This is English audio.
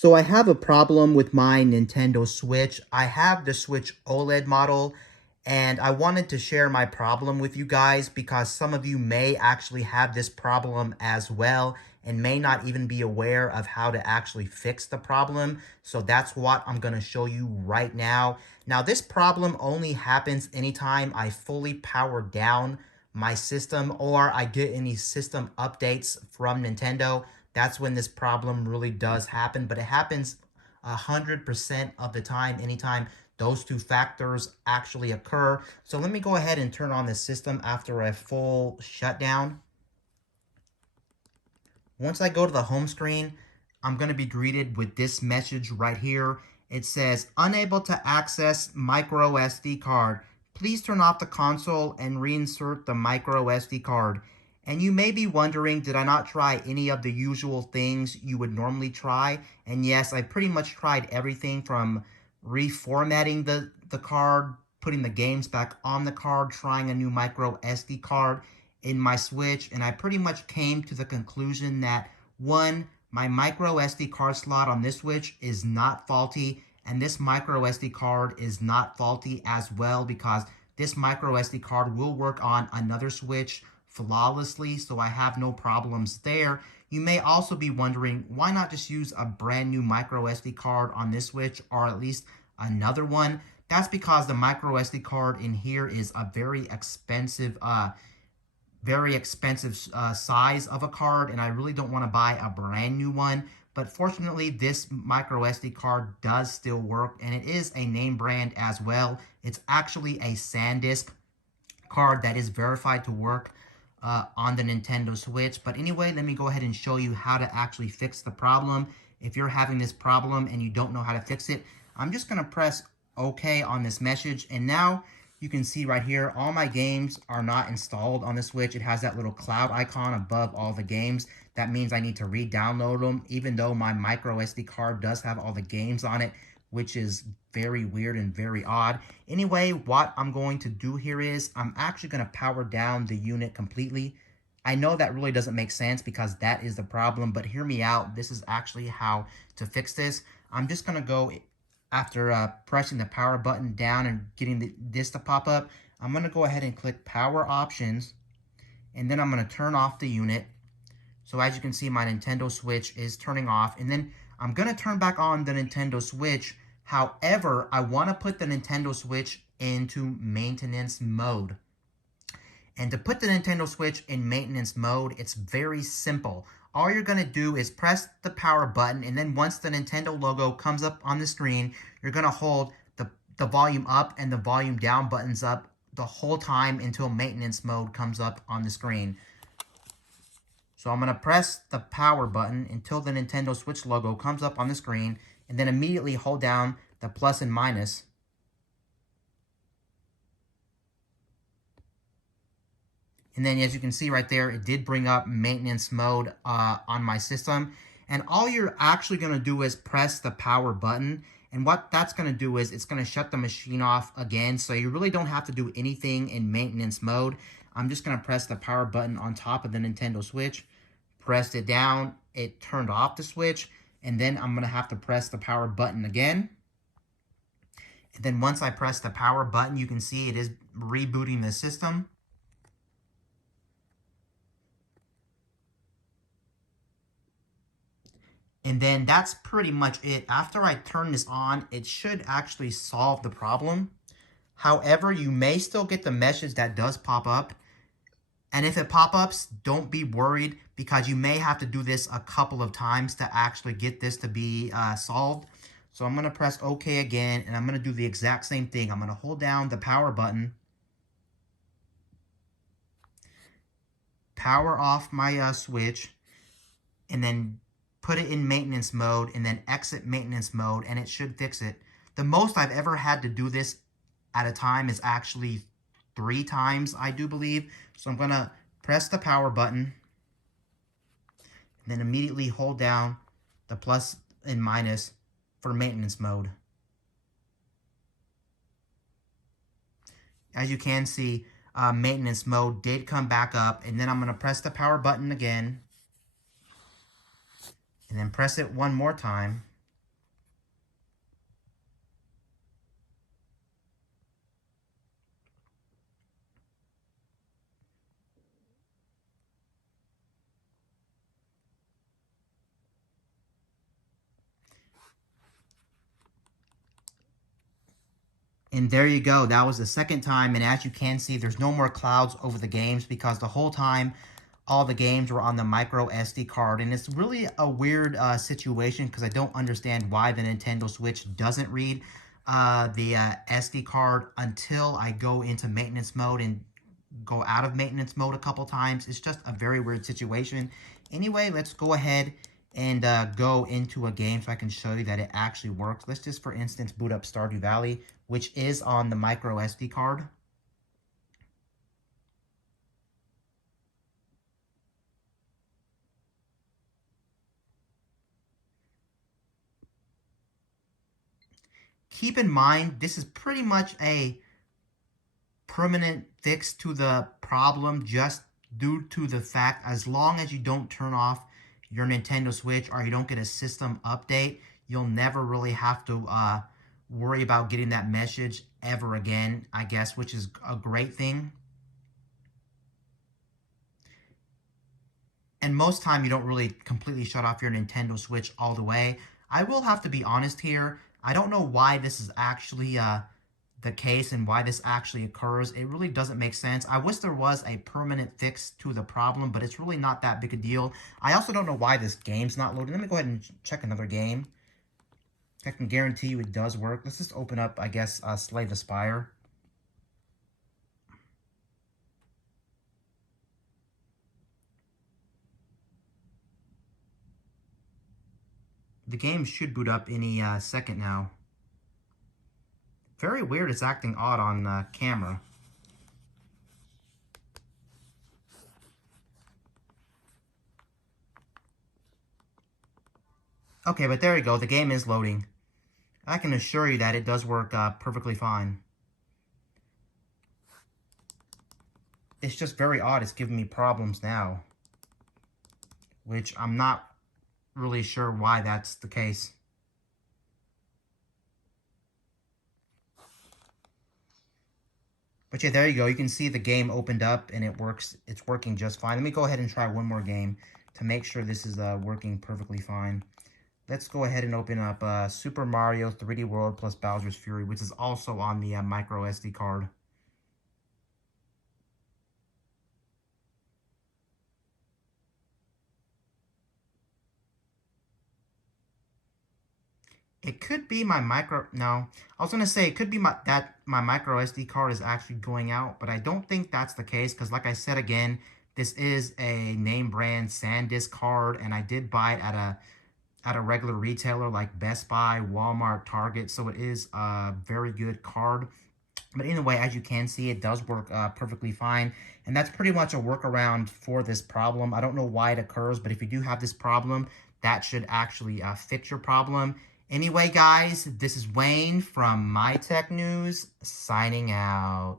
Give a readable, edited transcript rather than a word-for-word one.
So I have a problem with my Nintendo Switch. I have the Switch OLED model, and I wanted to share my problem with you guys because some of you may actually have this problem as well and may not even be aware of how to actually fix the problem. So that's what I'm going to show you right now. Now, this problem only happens anytime I fully power down my system or I get any system updates from Nintendo. That's when this problem really does happen, but it happens 100% of the time, anytime those two factors actually occur. So let me go ahead and turn on the system after a full shutdown. Once I go to the home screen, I'm going to be greeted with this message right here. It says, unable to access micro SD card. Please turn off the console and reinsert the micro SD card. And you may be wondering, did I not try any of the usual things you would normally try? And yes, I pretty much tried everything from reformatting the card, putting the games back on the card, trying a new micro SD card in my Switch, and I pretty much came to the conclusion that, one, my micro SD card slot on this Switch is not faulty, and this micro SD card is not faulty as well, because this micro SD card will work on another Switch flawlessly, so I have no problems there. You may also be wondering, why not just use a brand new micro SD card on this Switch, or at least another one? That's because the micro SD card in here is a very expensive size of a card, and I really don't want to buy a brand new one. But fortunately, this micro SD card does still work, and it is a name brand as well. It's actually a SanDisk card that is verified to work on the Nintendo Switch. But anyway, let me go ahead and show you how to actually fix the problem. If you're having this problem and you don't know how to fix it, I'm just going to press OK on this message, and now you can see right here, all my games are not installed on the Switch. It has that little cloud icon above all the games. That means I need to re-download them, even though my micro SD card does have all the games on it, which is very weird and very odd. Anyway, what I'm going to do here is I'm actually going to power down the unit completely. I know that really doesn't make sense because that is the problem, but hear me out. This is actually how to fix this. I'm just going to go, after pressing the power button down and getting this to pop up, I'm going to go ahead and click Power Options, and then I'm going to turn off the unit. So as you can see, my Nintendo Switch is turning off, and then I'm going to turn back on the Nintendo Switch. However, I want to put the Nintendo Switch into maintenance mode. And to put the Nintendo Switch in maintenance mode, it's very simple. All you're going to do is press the power button, and then once the Nintendo logo comes up on the screen, you're going to hold the volume up and the volume down buttons up the whole time until maintenance mode comes up on the screen. So I'm going to press the power button until the Nintendo Switch logo comes up on the screen, and then immediately hold down the plus and minus. And then as you can see right there, it did bring up maintenance mode on my system. And all you're actually going to do is press the power button. And what that's going to do is it's going to shut the machine off again. So you really don't have to do anything in maintenance mode. I'm just going to press the power button on top of the Nintendo Switch. Pressed it down. It turned off the Switch. And then I'm going to have to press the power button again. And then once I press the power button, you can see it is rebooting the system. And then that's pretty much it. After I turn this on, it should actually solve the problem. However, you may still get the message that does pop up. And if it pop-ups, don't be worried because you may have to do this a couple of times to actually get this to be solved. So I'm going to press OK again, and I'm going to do the exact same thing. I'm going to hold down the power button, power off my Switch, and then put it in maintenance mode, and then exit maintenance mode, and it should fix it. The most I've ever had to do this at a time is actually 3 times, I do believe. So I'm going to press the power button, and then immediately hold down the plus and minus for maintenance mode. As you can see, maintenance mode did come back up, and then I'm going to press the power button again, and then press it one more time. And there you go. That was the second time. And as you can see, there's no more clouds over the games because the whole time all the games were on the micro SD card. And it's really a weird situation because I don't understand why the Nintendo Switch doesn't read the SD card until I go into maintenance mode and go out of maintenance mode a couple times. It's just a very weird situation. Anyway, let's go ahead and go into a game so I can show you that it actually works. Let's just, for instance, boot up Stardew Valley, which is on the micro SD card. Keep in mind, this is pretty much a permanent fix to the problem just due to the fact as long as you don't turn off your Nintendo Switch or you don't get a system update, you'll never really have to worry about getting that message ever again, I guess, which is a great thing. And most time you don't really completely shut off your Nintendo Switch all the way. I will have to be honest here. I don't know why this is actually the case and why this actually occurs. It really doesn't make sense. I wish there was a permanent fix to the problem, but it's really not that big a deal. I also don't know why this game's not loading. Let me go ahead and check another game. I can guarantee you it does work. Let's just open up, I guess, Slave Aspire. The game should boot up any second now. Very weird, it's acting odd on camera. Okay, but there you go. The game is loading. I can assure you that it does work perfectly fine. It's just very odd. It's giving me problems now, which I'm not really sure why that's the case. But yeah, there you go. You can see the game opened up and it works. It's working just fine. Let me go ahead and try one more game to make sure this is working perfectly fine. Let's go ahead and open up Super Mario 3D World plus Bowser's Fury, which is also on the micro SD card. It could be my no. I was gonna say it could be my micro SD card is actually going out, but I don't think that's the case because, like I said again, this is a name brand SanDisk card, and I did buy it at a regular retailer like Best Buy, Walmart, Target, so it is a very good card. But anyway, as you can see, it does work perfectly fine. And that's pretty much a workaround for this problem. I don't know why it occurs, but if you do have this problem, that should actually fix your problem. Anyway, guys, this is Wayne from My Tech News, signing out.